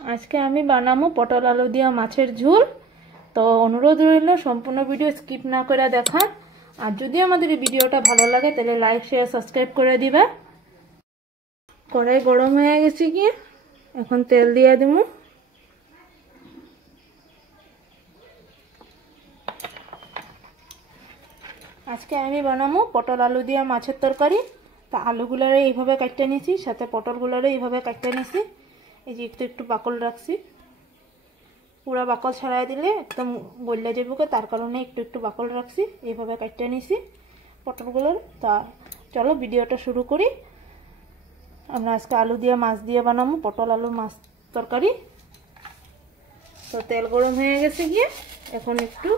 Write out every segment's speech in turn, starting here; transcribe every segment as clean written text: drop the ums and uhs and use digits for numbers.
আজকে আমি বানাবো পটল আলু দিয়া মাছের ঝোল। তো অনুরোধ রইল সম্পূর্ণ ভিডিও স্কিপ না করে দেখা। আর যদি আমাদের এই ভিডিওটা ভালো লাগে তাহলে লাইক শেয়ার সাবস্ক্রাইব করে দিবা। কড়াই গরম হয়ে গেছে কি এখন তেল দিয়ে দিব। আজকে আমি বানাবো পটল আলু দিয়া মাছের তরকারি। তা আলুগুলারে এইভাবে কাটতে নিয়েছি, সাথে পটলগুলারে এইভাবে কাটতে নিয়েছি। এই যে একটু একটু বাকল রাখছি, পুরা বাকল ছাড়াই দিলে একদম গলে যাবে, তার কারণে একটু একটু বাকল রাখছি। এইভাবে কাটতে নিয়েছি পটলগুলোর। তা চলো ভিডিওটা শুরু করি। আমরা আজকে আলু দিয়ে মাছ দিয়ে বানাবো পটল আলু মাছ তরকারি। তো তেল গরম হয়ে গেছে গিয়ে এখন একটু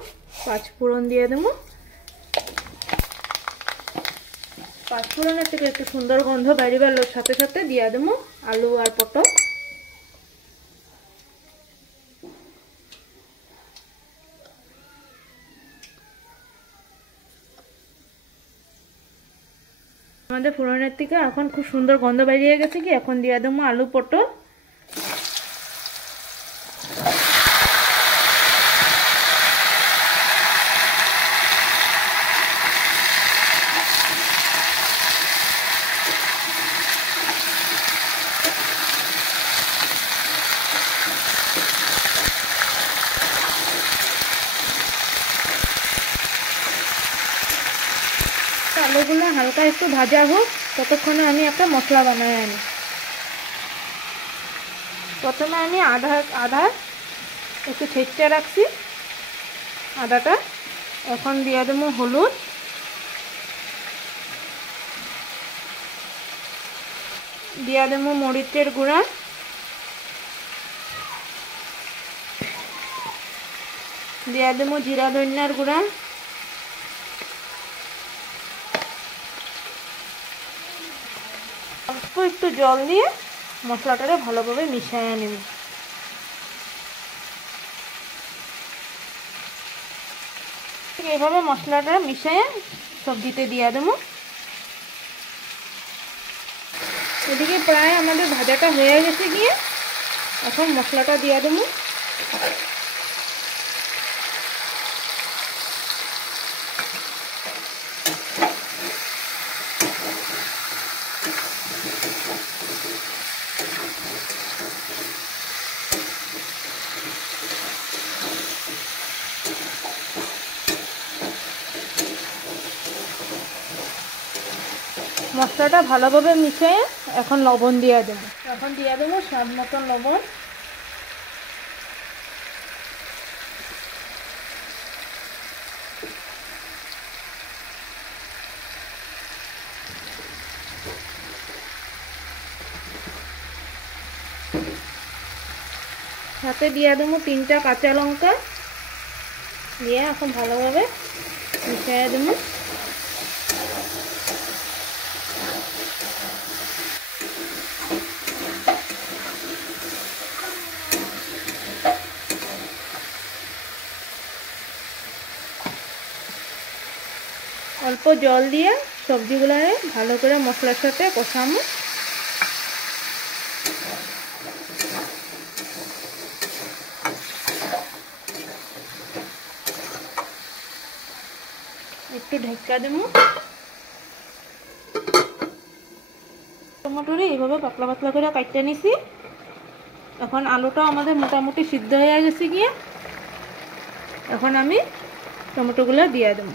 পাঁচফোড়ন দিয়ে দেবো। পাঁচফোড়নের থেকে একটু সুন্দর গন্ধ বাইরেবার সাথে সাথে দিয়ে দেবো আলু আর পটল। আমাদের ফোড়নের থেকে এখন খুব সুন্দর গন্ধ বেরিয়ে গেছে কি এখন দিয়ে দেবো আলু পটল। আলুগুলো হালকা একটু ভাজা হোক ততক্ষণে আমি একটা মশলা বানাই আনি। প্রথমে আমি আদা একটু ছেঁচে রাখছি আদাটা। এখন দিয়ে দেবো হলুদ, দিয়ে দেবো মরিচের গুঁড়া, দিয়ে দেবো জিরা ধনিয়ার গুঁড়া, অল্প একটু জল দিয়ে মশলাটারে ভালোভাবে মিশিয়ে নেব। এইভাবে মশলাটা মিশিয়ে সবজিতে দিয়ে দেবো। এদিকে প্রায় আমাদের ভাজাটা হয়ে গেছে গিয়ে এখন মশলাটা দিয়ে দেবো। মশলাটা ভালোভাবে মিশিয়ে এখন লবণ দিয়ে দেবো। এখন দিয়ে দেবো স্বাদ মতন লবণ। সাথে দিয়ে দেবো 3টা কাঁচা লঙ্কা, দিয়ে এখন ভালোভাবে মিশিয়ে দেবো। অল্প জল দিয়ে সবজিগুলারে ভালো করে মশলার সাথে কষাবো। একটু ঢেকা দেবো। টমেটোরে এইভাবে পাতলা পাতলা করে কাটতে নিছি। এখন আলুটা আমাদের মোটামুটি সিদ্ধ হয়ে গেছে গিয়ে এখন আমি টমেটোগুলো দিয়ে দেবো।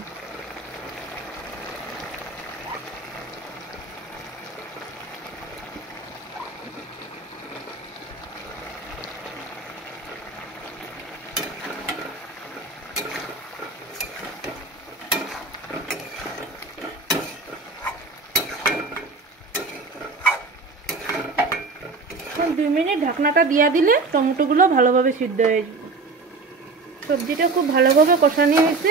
এখন 2 মিনিট ঢাকনাটা দিয়ে দিলে টমেটোগুলো ভালোভাবে সিদ্ধ হয়ে যাবে। সবজিটা খুব ভালোভাবে কষানো হয়েছে,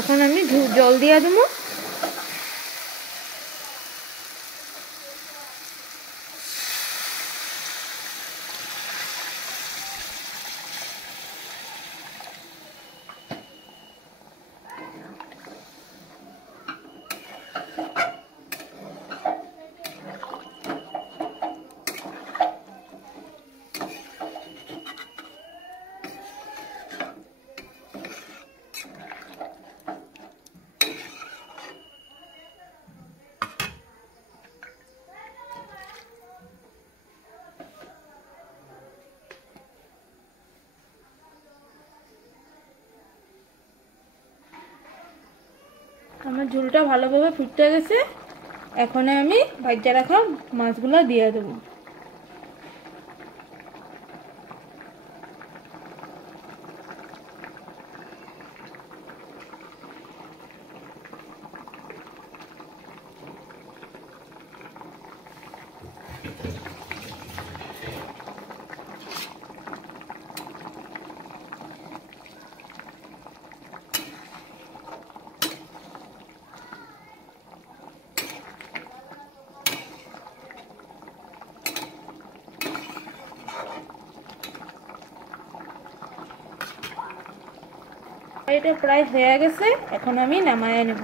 এখন আমি জল দিয়ে দেবো। আমার ঝোলটা ভালোভাবে ফুটতে গেছে। এখন আমি ভাজা রাখা মাছগুলো দিয়ে দেবো। এটা প্রায় হয়ে গেছে, এখন আমি নামায়ে নেব।